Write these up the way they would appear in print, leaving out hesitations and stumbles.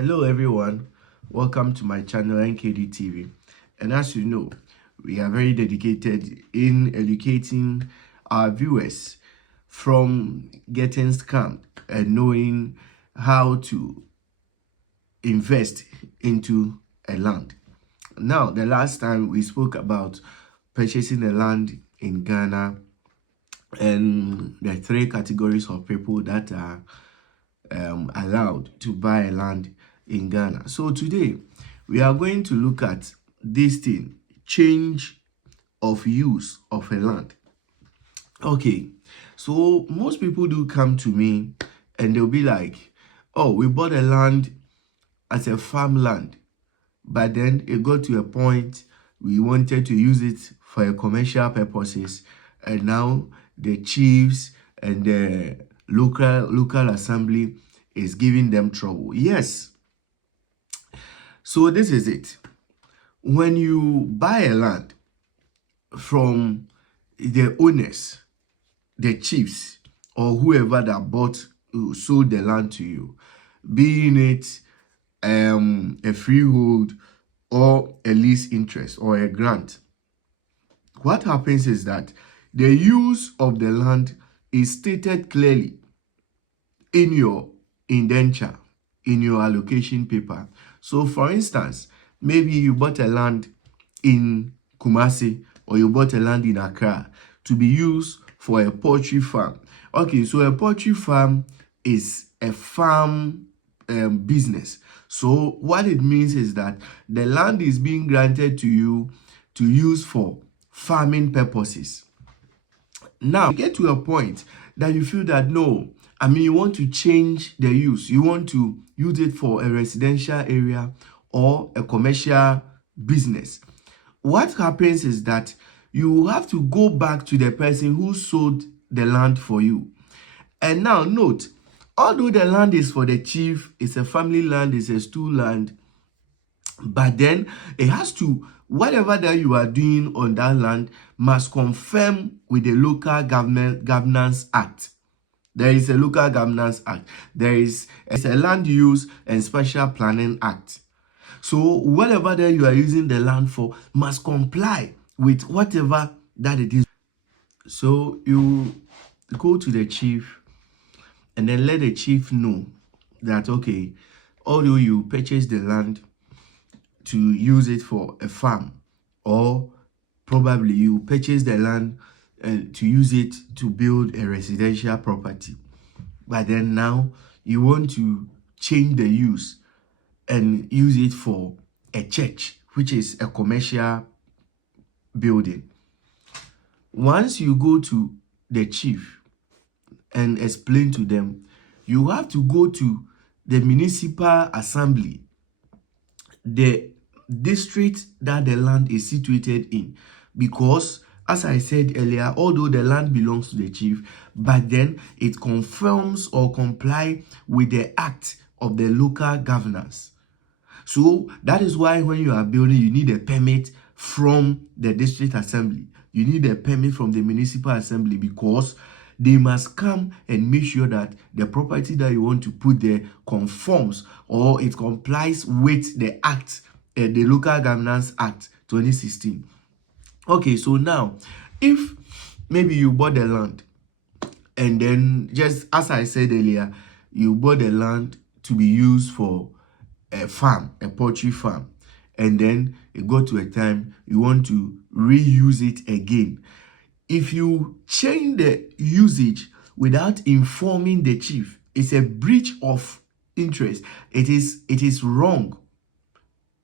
Hello everyone, welcome to my channel NKD TV. And as you know, we are very dedicated in educating our viewers from getting scammed and knowing how to invest into a land. Now, the last time we spoke about purchasing a land in Ghana and the three categories of people that are allowed to buy a land in Ghana. So today we are going to look at this thing, change of use of a land. Okay, so most people do come to me and they'll be like, oh, we bought a land as a farmland, but then it got to a point we wanted to use it for a commercial purposes, and now the chiefs and the local assembly is giving them trouble. Yes. So this is it. When you buy a land from the owners, the chiefs, or whoever that sold the land to you, being it a freehold or a lease interest or a grant, what happens is that the use of the land is stated clearly in your indenture, in your allocation paper. So for instance, maybe you bought a land in Kumasi or you bought a land in Accra to be used for a poultry farm. Okay, so a poultry farm is a farm business. So what it means is that the land is being granted to you to use for farming purposes. Now, you get to a point that you feel that no, you want to change the use. You want to use it for a residential area or a commercial business. What happens is that you have to go back to the person who sold the land for you. And now note, although the land is for the chief, it's a family land, it's a stool land, but then it has to, whatever that you are doing on that land must confirm with the local governance act. There is a local governance act. There is a land use and special planning act. So whatever that you are using the land for must comply with whatever that it is. So you go to the chief and then let the chief know that, okay, although you purchased the land to use it for a farm, or probably you purchase the land to use it to build a residential property, but then now you want to change the use and use it for a church, which is a commercial building. Once you go to the chief and explain to them, you have to go to the municipal assembly, the district that the land is situated in, because as I said earlier, although the land belongs to the chief, but then it confirms or comply with the act of the local governance. So that is why when you are building, you need a permit from the district assembly. You need a permit from the municipal assembly, because they must come and make sure that the property that you want to put there conforms or it complies with the act, the Local Governance Act 2016. Okay, so now, if maybe you bought the land and then, just as I said earlier, you bought the land to be used for a farm, a poultry farm, and then it got to a time you want to reuse it again. If you change the usage without informing the chief, it's a breach of interest. It is wrong.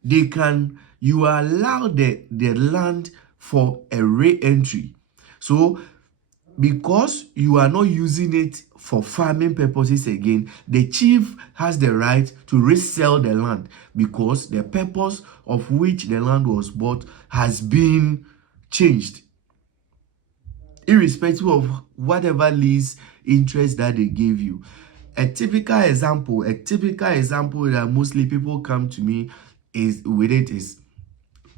You allow the land for a re-entry. So because you are not using it for farming purposes again, the chief has the right to resell the land, because the purpose of which the land was bought has been changed, irrespective of whatever lease interest that they gave you. A typical example that mostly people come to me is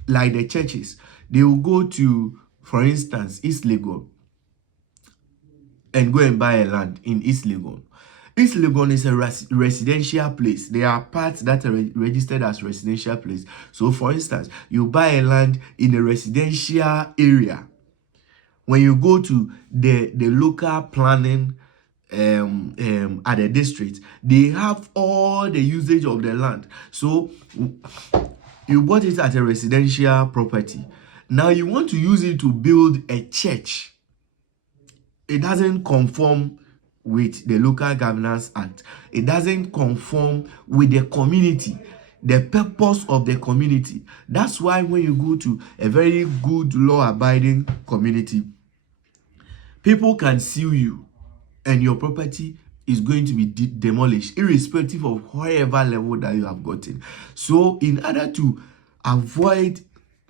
like the churches. They will go to, for instance, East Legon and go and buy a land in East Legon. East Legon is a residential place. There are parts that are registered as residential place. So for instance, you buy a land in a residential area. When you go to the local planning at the district, they have all the usage of the land. So you bought it at a residential property. Now you want to use it to build a church. It doesn't conform with the Local Governance Act. It doesn't conform with the community, the purpose of the community. That's why when you go to a very good law-abiding community, people can sue you and your property is going to be demolished, irrespective of whatever level that you have gotten. So in order to avoid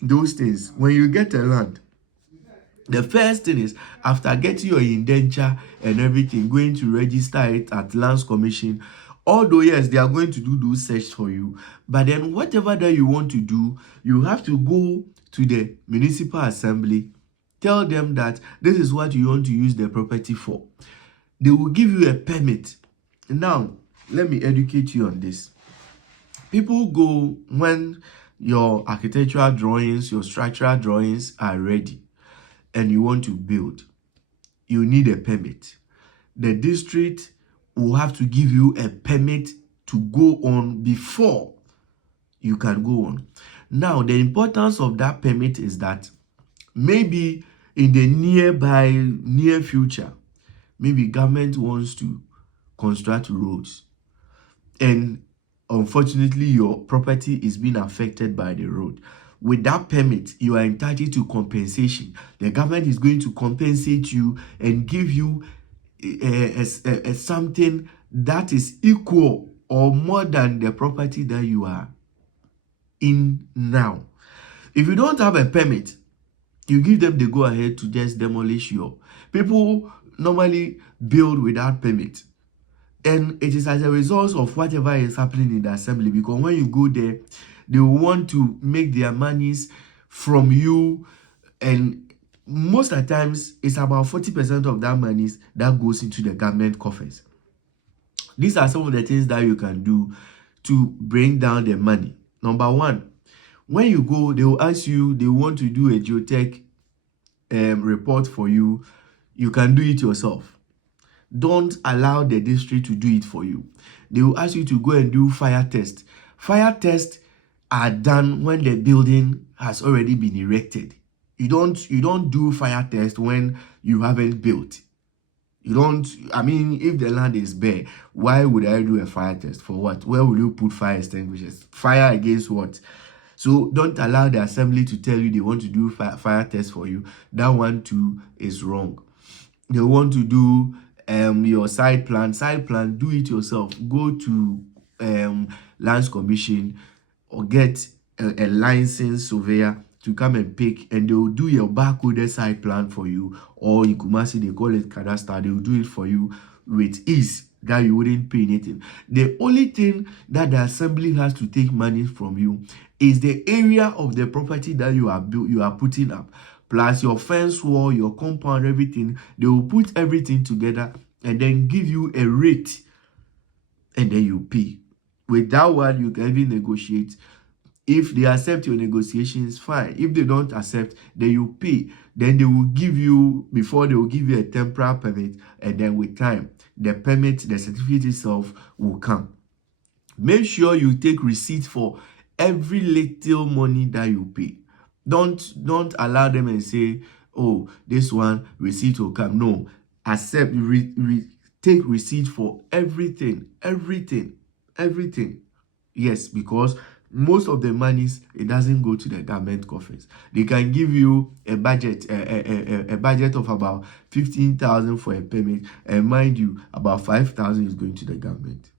those things, when you get a land, the first thing is, after getting your indenture and everything, going to register it at Lands Commission. Although, yes, they are going to do those search for you. But then whatever that you want to do, you have to go to the municipal assembly. Tell them that this is what you want to use the property for. They will give you a permit. Now, let me educate you on this. People go when your architectural drawings, your structural drawings are ready and you want to build, you need a permit. The district will have to give you a permit to go on before you can go on. Now, the importance of that permit is that maybe in the near future, maybe government wants to construct roads, and unfortunately your property is being affected by the road. With that permit, you are entitled to compensation. The government is going to compensate you and give you something that is equal or more than the property that you are in now. If you don't have a permit, you give them the go-ahead to just demolish your. People normally build without permit. And it is as a result of whatever is happening in the assembly, because when you go there, they want to make their monies from you, and most of the times it's about 40% of that monies that goes into the government coffers. These are some of the things that you can do to bring down the money. Number one, when you go, they will ask you, they want to do a geotech report for you. You can do it yourself. Don't allow the district to do it for you. They will ask you to go and do fire test. Fire tests are done when the building has already been erected. You don't do fire test when you haven't built. You don't, I mean, if the land is bare, why would I do a fire test? For what? Where will you put fire extinguishers? Fire against what? So don't allow the assembly to tell you they want to do fire test for you. That one too is wrong. They want to do your site plan, do it yourself. Go to Lands Commission or get a licensed surveyor to come and pick, and they will do your barcoded site plan for you. Or in Kumasi, they call it cadastre. They will do it for you with ease, that you wouldn't pay anything. The only thing that the assembly has to take money from you is the area of the property that you are putting up, plus your fence wall, your compound, everything. They will put everything together and then give you a rate, and then you pay. With that one, you can even negotiate. If they accept your negotiations, fine. If they don't accept, then you pay. Then they will give you, before they will give you a temporary permit, and then with time, the permit, the certificate itself will come. Make sure you take receipt for every little money that you pay. Don't allow them and say, oh, this one receipt will come. No, accept, take receipt for everything. Yes, because most of the monies, it doesn't go to the government coffers. They can give you a budget, a budget of about 15,000 for a permit, and mind you, about 5,000 is going to the government.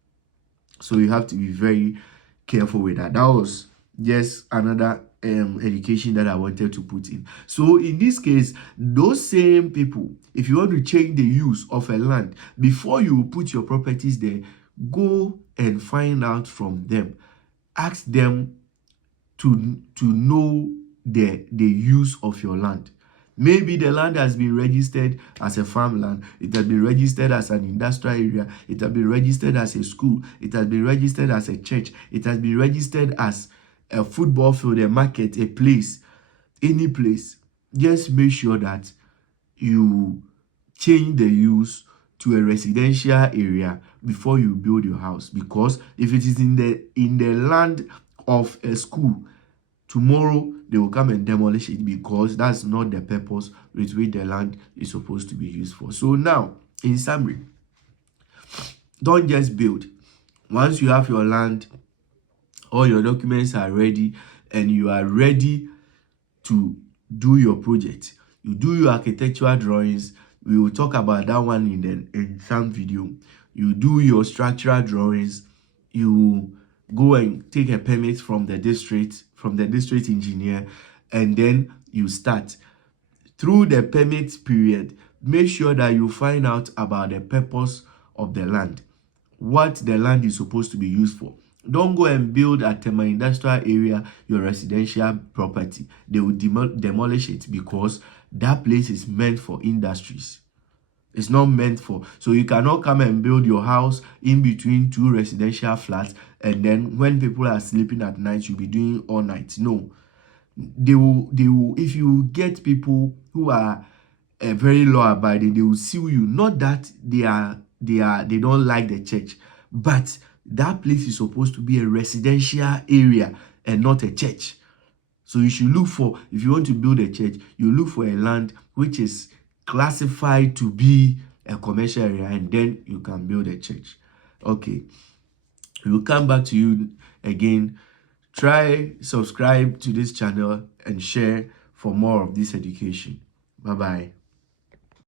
So you have to be very careful with that. That was just another education that I wanted to put in. So in this case, those same people, if you want to change the use of a land, before you put your properties there, go and find out from them. Ask them to know the use of your land. Maybe the land has been registered as a farmland, it has been registered as an industrial area, it has been registered as a school, it has been registered as a church, it has been registered as a football field, a market, a place, any place. Just make sure that you change the use to a residential area before you build your house, because if it is in the land of a school, tomorrow they will come and demolish it, because that's not the purpose with which the land is supposed to be used for. So now, in summary, don't just build. Once you have your land, all your documents are ready, and you are ready to do your project, you do your architectural drawings. We will talk about that one in some video. You do your structural drawings, you go and take a permit from the district engineer, and then you start. Through the permit period, make sure that you find out about the purpose of the land, what the land is supposed to be used for. Don't go and build at my industrial area, your residential property. They will demolish it, because that place is meant for industries. It's not meant for, so you cannot come and build your house in between two residential flats, and then when people are sleeping at night, you'll be doing all night. No, they will, if you get people who are very law abiding, they will sue you. Not that they don't like the church, but that place is supposed to be a residential area and not a church. So you should look for, if you want to build a church, you look for a land which is classified to be a commercial area, and then you can build a church. Okay, we'll come back to you again. Try subscribe to this channel and share for more of this education. Bye bye.